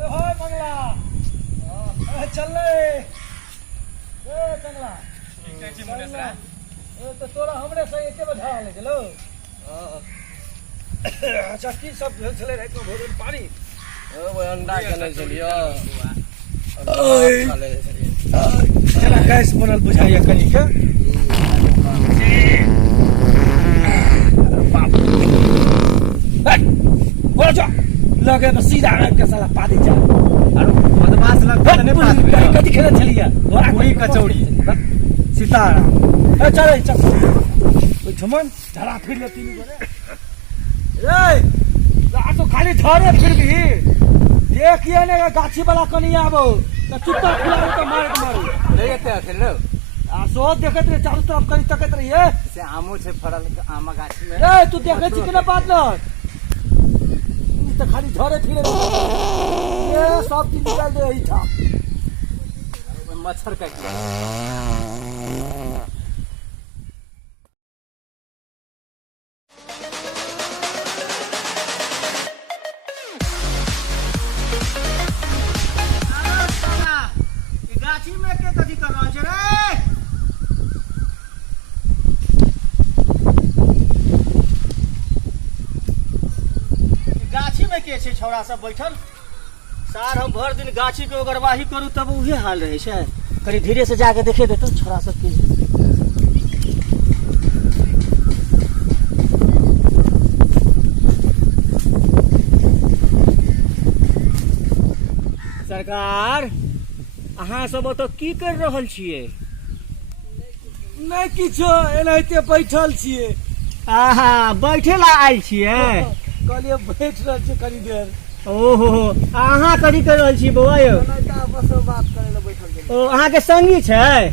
चल तो तोरा हमरे से एके बधा ले चलो। अच्छा की सब भेल छले रात में भोजन पानी? वो अंडा केने छलियो। चला गैस बनल बुझाइया कनी के। बाप बोल जा लगे तो सीधा आग के साला पादी जा। अरे बदमाश लगता ने पास में कथि खेले छलिया? पूरी कचौड़ी सितारा। ए चल चल ओइ झमन झड़ा फिर ले तीन गोरे। ए ला तो खाली झड़े फिर भी देख ये ने गाछी वाला कनी आबो त चुत्ता खिलाओ तो मार मारू ले एते खेलो। आ सो देखत रे चारों तरफ करी तकत रे ये से आमो छे फड़ल आमा गाछी में। ए तू देखे छी कि ना बात न तो खाली झड़े फिरे ये सब चीज निकाल दे ई था मच्छर काट गाछी में के कथि कर रहल छै रे? गाछी में के छै छौड़ा सब बैठल? सार हम भर दिन गाछी के ओगरवाही करू तब उहे हाल रहे छै। कनी धीरे से जाके देखे देतो छौड़ा सब के। सरकार अहाँ सब तो की कर रहल छिए? नहीं किछो एनाहिते बैठल छिए। आहा बैठे ला आइल छिए? कहलिए बैठ रहल छी कनी देर। ओहो अहाँ कथि कर रहल छी बौआ यौ? आपस में बात करे ला बैठल छी। ओ अहाँ के संगी छै?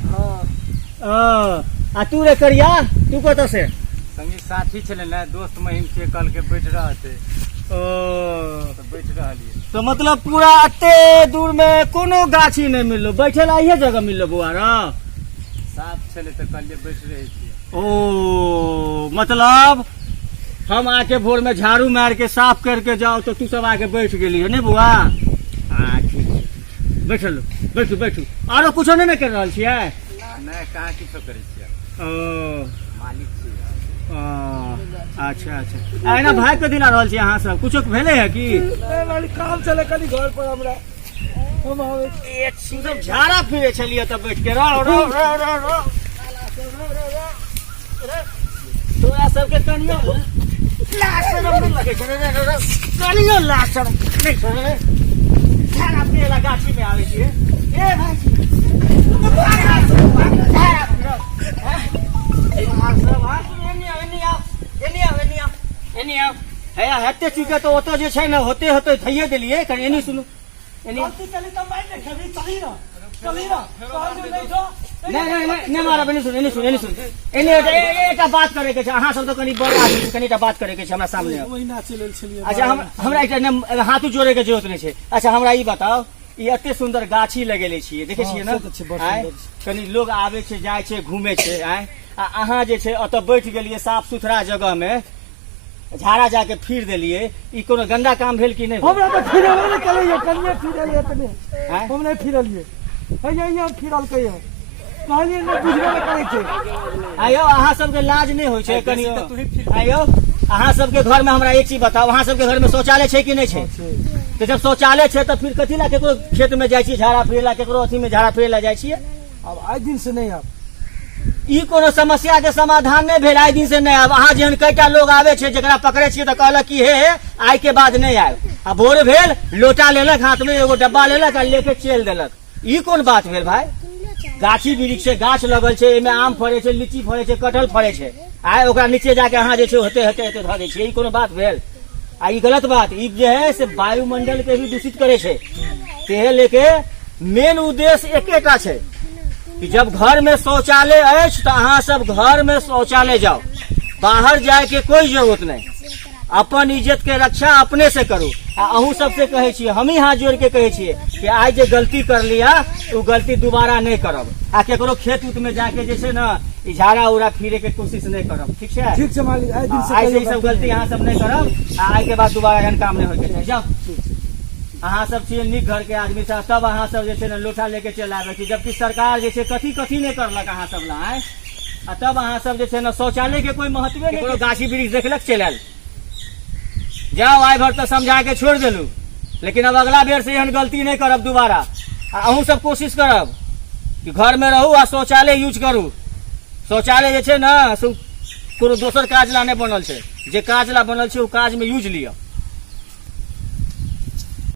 हां। आ तू रे करिया तू कत से? संगी साथी छले ना दोस्त महिम से कल के बैठ रहा थे। ओ तो बैठ रहलिए। तो मतलब पूरा अते दूर में कोनो गाछी नहीं मिललो बैठे ला इहे जगह मिललो बौआ रा? साफ छले तो कल बैठ रहे थे। ओ मतलब हम आके भोर में झाड़ू मार के साफ करके जाओ तो तू सब आके बैठ गेली है ने बुआ? ठीक बैठल बैठू बैठू। आरो कुछो नहीं कर रहल छियै? नहीं कहाँ किछो करे छियै। ओ मालिक छियै। अच्छा अच्छा एना भाई के दिला रहल छी अहाँ सब? कुछो भेले है कि? वाली काम चले कनी घर पर हमरा हम एक सब झाड़ा फिरे छलिए तब बैठ के रो रो रो रो रो तोरा सब के कनियो लाशरम नहीं लगे छै रे कनियो लाशरम नहीं छै रे। झाड़ा फिरे ला गाछी में आवे छी। ए भाई हेते चुके तो ओतो जे छै न होते होते थइए देलिए कनी एनी सुनु एनी चली त मार दे खबी चली ना नहीं मारा बनी सुन एनी सुन एनी सुन एनी एटा बात करे के छै। अहाँ सब तो कनी बड़ आदमी कनीटा बात करे के छै हमरा सामने। ओहिना चलल छलिए। अच्छा हमरा एकटा हाथ जोड़े के जरूरत नहीं छै। अच्छा हमरा ई बताओ ई एते सुंदर गाछी लगेले छिए देखे छिए ना कनी लोग आवे छै जाय छै घूमे छै आ अहाँ जे छै ओत बैठ गेलिए साफ सुथरा जगह में झाड़ा जाके फिर देलिए ई कोनो गंदा काम भेल कि नहीं? हमरा तो फिरले नहीं करिए कनिए फिरलिए तने हम नहीं फिरलिए हम फिरल कहियो कहलिए नहीं बुझबे नहीं करे छै। आयो अहाँ सब के लाज नहीं होय छै कनियो? आयो अहाँ सब के घर में हमरा एक चीज बताओ अहाँ सब के घर में शौचालय छै कि नहीं छै? तो जब शौचालय छै तो फिर कथि ला केकरो खेत में जाय छी झाड़ा फिरे ला केकरो अथी में झाड़ा फिरे ला जाय छी? अब आइ दिन से नहीं अब ई कोनो समस्या के समाधान नहीं भेल आइ दिन से नहीं। अब अहाँ जेहन कईटा लोग आवे छै जेकरा पकड़े छियै तो कहलक कि हे आइ के बाद नहीं आए। आ भोर भेल लोटा लेलक हाथ में एगो डब्बा लेलक आ लेके चल देलक। ई कोन बात भेल भाई? गाछी वृक्ष छै गाछ लगल छै एमे आम फड़े छै लीची फड़े छै कटहल फड़े छै आइ ओकरा नीचे जाके अहाँ जे छै होते होते होते धऽ दै छियै। ई कोनो बात भेल? आ ई गलत बात ई जे है से वायुमंडल के भी दूषित करे छै। ते लेके मेन उद्देश्य एकेटा छै कि जब घर में शौचालय अछि तो अहाँ सब घर में शौचालय जाओ बाहर जाए के कोई जरूरत नहीं। अपन इज्जत के रक्षा अपने से करू। अहू सबसे कहे छिए हम ही हाथ जोड़ के कहे छिए कि आज जे गलती कर लिया वो गलती दोबारा नहीं करब। आ केकरो खेत उत में जाके जे छै ना ई झाड़ा उड़ा फिरे के कोशिश नहीं करब। ठीक छै? ठीक छै मालिक आइ दिन से सब गलती अहाँ सब नहीं करब। आइ के बाद दोबारा एहन काम नहीं होय के चाही। जाओ अहाँ सब छियै नीक घर के आदमी सब, तब अहाँ सब जे छै ने लोटा लेके चलि आबै छी, जबकि सरकार जे छै कथी कथी नहीं करलक अहाँ सब ला आँय? आ तब अहाँ सब जे छै ने शौचालय के कोई महत्वे नहीं, केकरो गाछी वृक्ष देखलक चलि आयल। जाओ आइ भर तो समझा के छोड़ देलू, लेकिन अब अगला बेर से एहन गलती नहीं करब दोबारा। आ अहूँ सब कोशिश करब कि घर में रहू आ शौचालय यूज करू। शौचालय जे छै ने से कोनो दोसर काज ला नहीं बनल छै, जे काज ला बनल छै ओ काज में यूज लिअ।